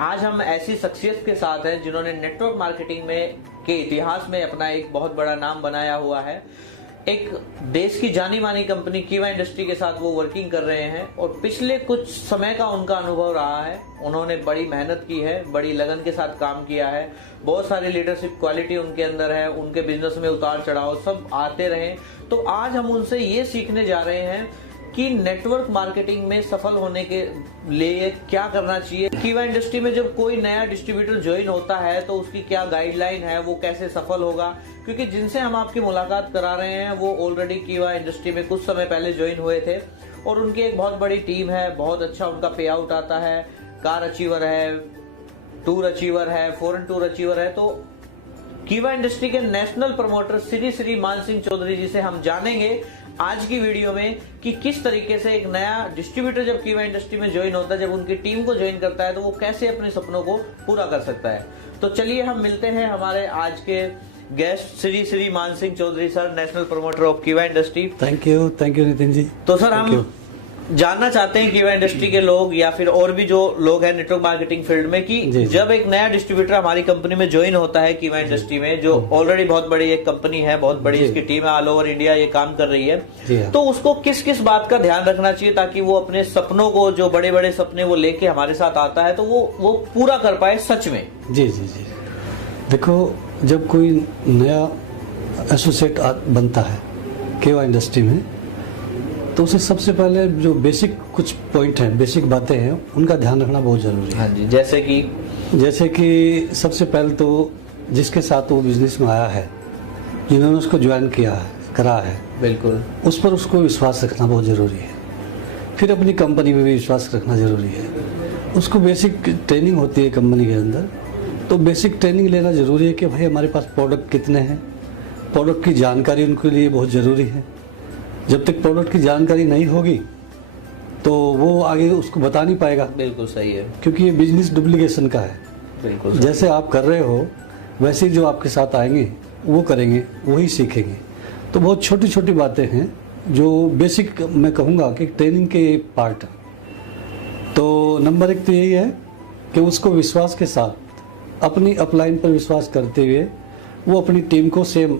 आज हम ऐसी शख्सियत के साथ हैं जिन्होंने नेटवर्क मार्केटिंग में के इतिहास में अपना एक बहुत बड़ा नाम बनाया हुआ है। एक देश की जानी मानी कंपनी कीवा इंडस्ट्री के साथ वो वर्किंग कर रहे हैं और पिछले कुछ समय का उनका अनुभव रहा है। उन्होंने बड़ी मेहनत की है, बड़ी लगन के साथ काम किया है, बहुत सारी लीडरशिप क्वालिटी उनके अंदर है, उनके बिजनेस में उतार चढ़ाव सब आते रहे। तो आज हम उनसे ये सीखने जा रहे हैं कि नेटवर्क मार्केटिंग में सफल होने के लिए क्या करना चाहिए। कीवा इंडस्ट्री में जब कोई नया डिस्ट्रीब्यूटर ज्वाइन होता है तो उसकी क्या गाइडलाइन है, वो कैसे सफल होगा, क्योंकि जिनसे हम आपकी मुलाकात करा रहे हैं वो ऑलरेडी कीवा इंडस्ट्री में कुछ समय पहले ज्वाइन हुए थे और उनकी एक बहुत बड़ी टीम है, बहुत अच्छा उनका पे आउट आता है, कार अचीवर है, टूर अचीवर है, फॉरेन टूर अचीवर है। तो कीवा इंडस्ट्री के नेशनल प्रमोटर श्री मान सिंह चौधरी जी से हम जानेंगे आज की वीडियो में कि किस तरीके से एक नया डिस्ट्रीब्यूटर जब कीवा इंडस्ट्री में ज्वाइन होता है, जब उनकी टीम को ज्वाइन करता है तो वो कैसे अपने सपनों को पूरा कर सकता है। तो चलिए हम मिलते हैं हमारे आज के guest Shri Maan Singh Chaudhary sir, national promoter of Kiwa industry. Thank you Nitin ji. तो सर हम जानना चाहते हैं कीवा इंडस्ट्री के लोग या फिर और भी जो लोग हैं नेटवर्क मार्केटिंग फील्ड में कि जब एक नया डिस्ट्रीब्यूटर हमारी कंपनी में ज्वाइन होता है कीवा इंडस्ट्री में, जो ऑलरेडी बहुत बड़ी एक कंपनी है, बहुत बड़ी इसकी टीम है, ऑल ओवर इंडिया ये काम कर रही है, तो उसको किस किस बात का ध्यान रखना चाहिए ताकि वो अपने सपनों को, जो बड़े बड़े सपने वो लेके हमारे साथ आता है, तो वो पूरा कर पाए सच में। जी जी जी, देखो जब कोई नया एसोसिएट बनता है कीवा इंडस्ट्री में तो उसे सबसे पहले जो बेसिक कुछ पॉइंट हैं, बेसिक बातें हैं, उनका ध्यान रखना बहुत जरूरी है। हाँ जी, जैसे कि सबसे पहले तो जिसके साथ वो बिजनेस में आया है, जिन्होंने उसको ज्वाइन किया है, करा है, बिल्कुल उस पर उसको विश्वास रखना बहुत ज़रूरी है। फिर अपनी कंपनी में भी विश्वास रखना ज़रूरी है। उसको बेसिक ट्रेनिंग होती है कंपनी के अंदर, तो बेसिक ट्रेनिंग लेना ज़रूरी है कि भाई हमारे पास प्रोडक्ट कितने हैं, प्रोडक्ट की जानकारी उनके लिए बहुत ज़रूरी है। जब तक प्रोडक्ट की जानकारी नहीं होगी तो वो आगे उसको बता नहीं पाएगा। बिल्कुल सही है, क्योंकि ये बिजनेस डुप्लीकेशन का है। बिल्कुल जैसे आप कर रहे हो वैसे ही जो आपके साथ आएंगे वो करेंगे, वही सीखेंगे। तो बहुत छोटी छोटी बातें हैं जो बेसिक मैं कहूँगा कि ट्रेनिंग के पार्ट है। तो नंबर 1 तो यही है कि उसको विश्वास के साथ अपनी अपलाइन पर विश्वास करते हुए वो अपनी टीम को सेम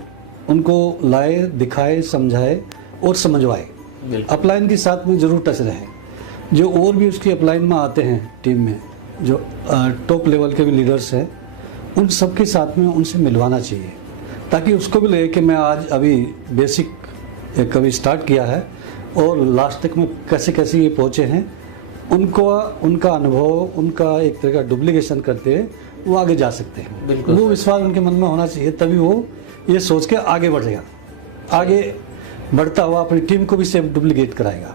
उनको लाए, दिखाए, समझाए और समझवाए। अपलाइन के साथ में जरूर टच रहे। जो और भी उसकी अपलाइन में आते हैं टीम में, जो टॉप लेवल के भी लीडर्स हैं, उन सबके साथ में उनसे मिलवाना चाहिए ताकि उसको भी लगे कि मैं आज अभी बेसिक कभी स्टार्ट किया है और लास्ट तक में कैसे कैसे ये पहुँचे हैं। उनको उनका अनुभव, उनका एक तरह का डुप्लीकेशन करते हुए वो आगे जा सकते हैं। वो विश्वास उनके मन में होना चाहिए, तभी वो ये सोच के आगे बढ़ेगा। आगे बढ़ता हुआ अपनी टीम को भी सेम डुप्लीकेट कराएगा,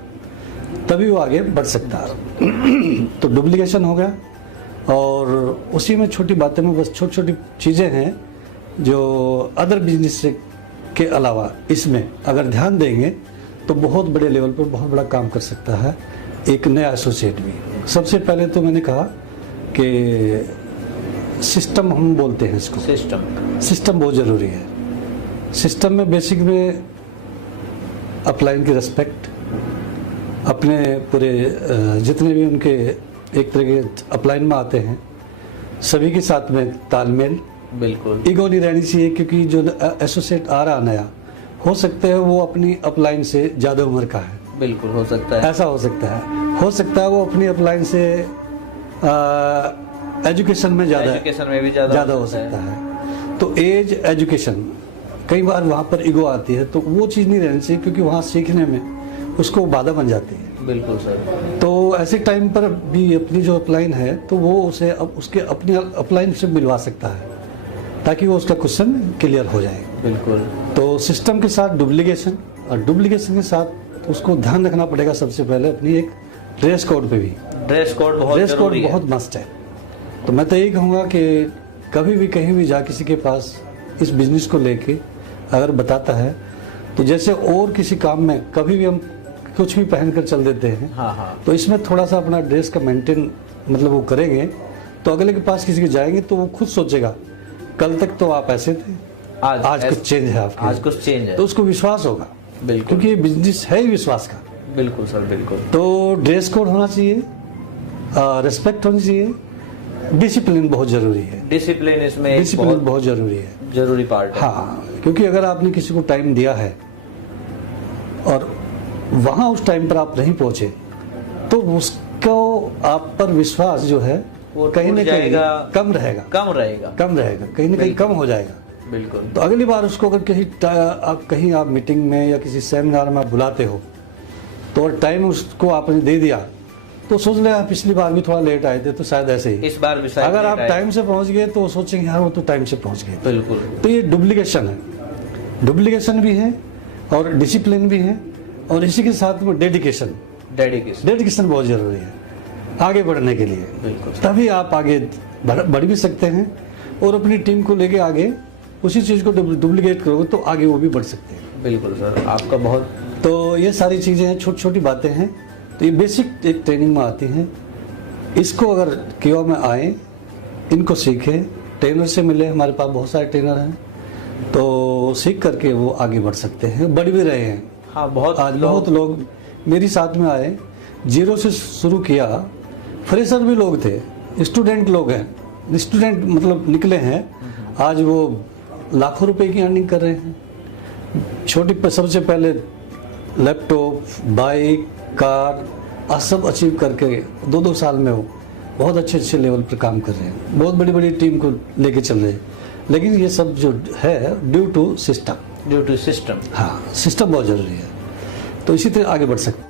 तभी वो आगे बढ़ सकता है। तो डुप्लीकेशन हो गया। और उसी में छोटी बातें में बस छोटी छोटी चीज़ें हैं जो अदर बिजनेस के अलावा इसमें अगर ध्यान देंगे तो बहुत बड़े लेवल पर बहुत बड़ा काम कर सकता है एक नया एसोसिएट भी। सबसे पहले तो मैंने कहा कि सिस्टम हम बोलते हैं इसको, सिस्टम बहुत ज़रूरी है। सिस्टम में बेसिक में अपलाइन की रिस्पेक्ट, अपने पूरे जितने भी उनके एक तरह के अपलाइन में आते हैं सभी के साथ में तालमेल, बिल्कुल ईगो नहीं रहनी चाहिए। क्योंकि जो एसोसिएट आ रहा नया, हो सकता है वो अपनी अपलाइन से ज़्यादा उम्र का है, बिल्कुल हो सकता है, ऐसा हो सकता है वो अपनी अपलाइन से एजुकेशन में भी ज़्यादा हो सकता है। तो एज, एजुकेशन, कई बार वहाँ पर ईगो आती है, तो वो चीज़ नहीं रहनी चाहिए क्योंकि वहाँ सीखने में उसको बाधा बन जाती है। बिल्कुल सर। तो ऐसे टाइम पर भी अपनी जो अपलाइन है तो वो उसे अब उसके अपनी अपलाइन से मिलवा सकता है ताकि वो उसका क्वेश्चन क्लियर हो जाए। बिल्कुल। तो सिस्टम के साथ डुप्लीकेशन, और डुप्लीकेशन के साथ उसको ध्यान रखना पड़ेगा सबसे पहले अपनी एक ड्रेस कोड पे भी। ड्रेस कोड बहुत मस्ट है। तो मैं तो यही कहूँगा कि कभी भी कहीं भी जा किसी के पास इस बिजनेस को लेके अगर बताता है तो जैसे और किसी काम में कभी भी हम कुछ भी पहन कर चल देते हैं, तो इसमें थोड़ा सा अपना ड्रेस का मेंटेन मतलब वो करेंगे तो अगले के पास किसी के जाएंगे तो वो खुद सोचेगा कल तक तो आप ऐसे थे, आज कुछ चेंज है आपके, आज कुछ चेंज है, तो उसको विश्वास होगा। बिल्कुल, क्योंकि ये बिजनेस है ही विश्वास का। बिल्कुल सर, बिल्कुल। तो ड्रेस कोड होना चाहिए, रिस्पेक्ट होनी चाहिए, डिसिप्लिन बहुत जरूरी है। डिसिप्लिन इसमें एक डिसिप्लिन बहुत बहुत जरूरी है। जरूरी पार्ट है। हाँ, क्योंकि अगर आपने किसी को टाइम दिया है और वहां उस टाइम पर आप नहीं पहुंचे तो उसको आप पर विश्वास जो है वो कहीं ना कहीं कम रहेगा, कहीं ना कहीं कम हो जाएगा। बिल्कुल। तो अगली बार उसको अगर कहीं आप मीटिंग में या किसी सेमिनार में आप बुलाते हो तो और टाइम उसको आपने दे दिया तो सोच ले आप पिछली बार भी थोड़ा लेट आए थे तो शायद ऐसे ही इस बार भी शायद अगर आप लेट आए। टाइम से पहुंच गए तो सोचेंगे हाँ वो तो टाइम से पहुंच गए। बिल्कुल। तो ये डुप्लीकेशन है, डुप्लीकेशन भी है और डिसिप्लिन भी है और इसी के साथ में डेडिकेशन बहुत जरूरी है आगे बढ़ने के लिए। बिल्कुल। तभी आप आगे बढ़ भी सकते हैं और अपनी टीम को लेके आगे उसी चीज को डुप्लीकेट करोगे तो आगे वो भी बढ़ सकते हैं। बिल्कुल सर, आपका बहुत। तो ये सारी चीजें हैं, छोटी छोटी बातें हैं, तो ये बेसिक एक ट्रेनिंग में आती हैं। इसको अगर किवा में आए, इनको सीखें, ट्रेनर से मिले, हमारे पास बहुत सारे ट्रेनर हैं, तो सीख करके वो आगे बढ़ सकते हैं, बढ़ भी रहे हैं। हाँ, बहुत आज बहुत लोग मेरी साथ में आए, जीरो से शुरू किया, फ्रेशर भी लोग थे, स्टूडेंट लोग हैं, स्टूडेंट मतलब निकले हैं, आज वो लाखों रुपए की अर्निंग कर रहे हैं। छोटी सबसे पहले लैपटॉप, बाइक, कार सब अचीव करके 2-2 साल में वो बहुत अच्छे लेवल पर काम कर रहे हैं, बहुत बड़ी बड़ी टीम को लेके चल रहे हैं। लेकिन ये सब जो है ड्यू टू सिस्टम। सिस्टम। हाँ, सिस्टम बहुत जरूरी है, तो इसी तरह आगे बढ़ सकते हैं।